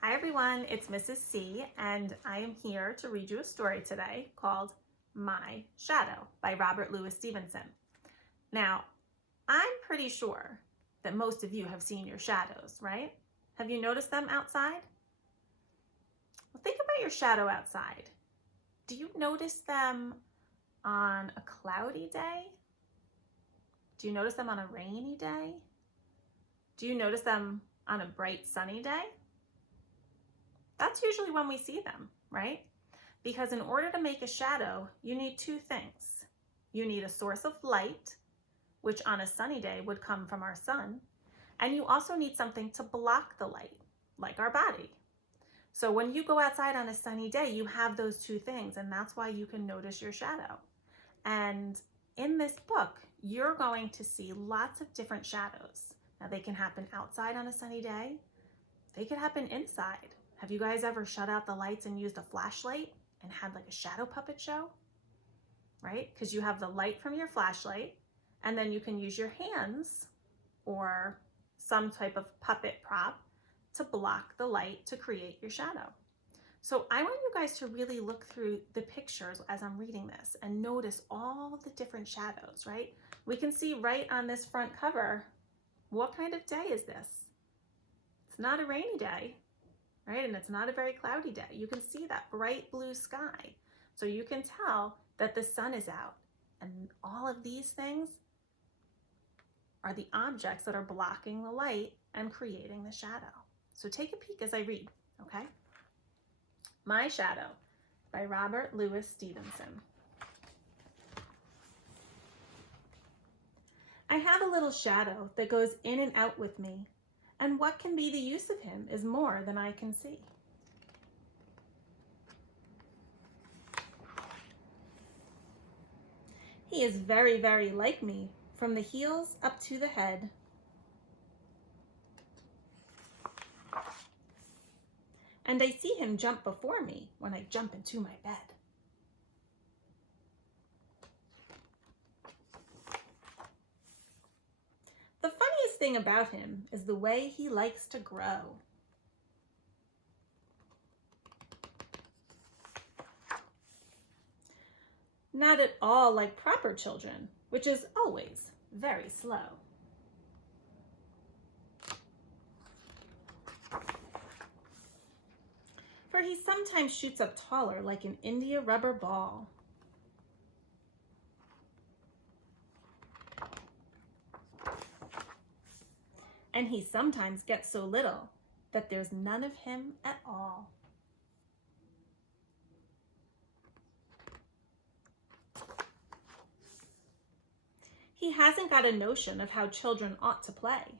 Hi everyone, it's Mrs. C, and I am here to read you a story today called My Shadow by Robert Louis Stevenson. Now, I'm pretty sure that most of you have seen your shadows, right? Have you noticed them outside? Well, think about your shadow outside. Do you notice them on a cloudy day? Do you notice them on a rainy day? Do you notice them on a bright sunny day? That's usually when we see them, right? Because in order to make a shadow, you need two things. You need a source of light, which on a sunny day would come from our sun, and you also need something to block the light, like our body. So when you go outside on a sunny day, you have those two things, and that's why you can notice your shadow. And in this book, you're going to see lots of different shadows. Now, they can happen outside on a sunny day. They could happen inside. Have you guys ever shut out the lights and used a flashlight and had like a shadow puppet show? Right? Because you have the light from your flashlight, and then you can use your hands or some type of puppet prop to block the light to create your shadow. So I want you guys to really look through the pictures as I'm reading this and notice all the different shadows, right? We can see right on this front cover, what kind of day is this? It's not a rainy day, right? And it's not a very cloudy day. You can see that bright blue sky. So you can tell that the sun is out, and all of these things are the objects that are blocking the light and creating the shadow. So take a peek as I read, okay? My Shadow by Robert Louis Stevenson. I have a little shadow that goes in and out with me, and what can be the use of him is more than I can see. He is very, very like me, from the heels up to the head. And I see him jump before me when I jump into my bed. The funniest thing about him is the way he likes to grow. Not at all like proper children, which is always very slow. For he sometimes shoots up taller like an India rubber ball. And he sometimes gets so little that there's none of him at all. He hasn't got a notion of how children ought to play.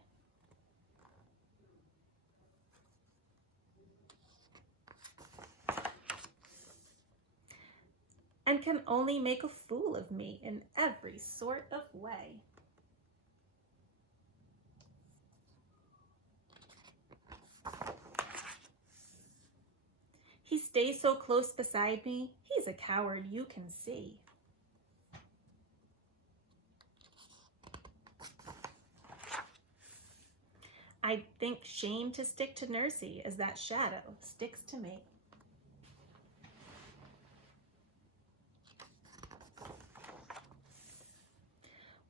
And can only make a fool of me in every sort of way. He stays so close beside me, he's a coward you can see. I think shame to stick to Nursey as that shadow sticks to me.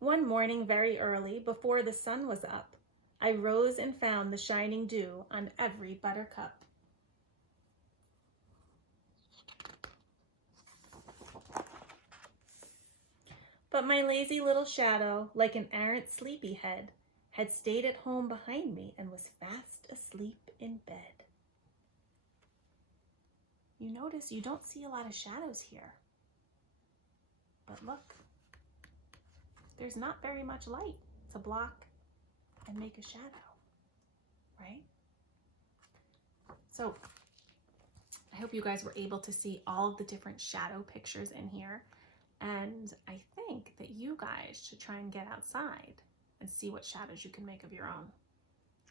One morning very early, before the sun was up, I rose and found the shining dew on every buttercup. But my lazy little shadow, like an arrant sleepyhead, had stayed at home behind me and was fast asleep in bed. You notice you don't see a lot of shadows here. But look, there's not very much light to block and make a shadow, right? So I hope you guys were able to see all of the different shadow pictures in here. And I think that you guys should try and get outside and see what shadows you can make of your own.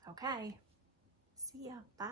Okay, see ya, bye.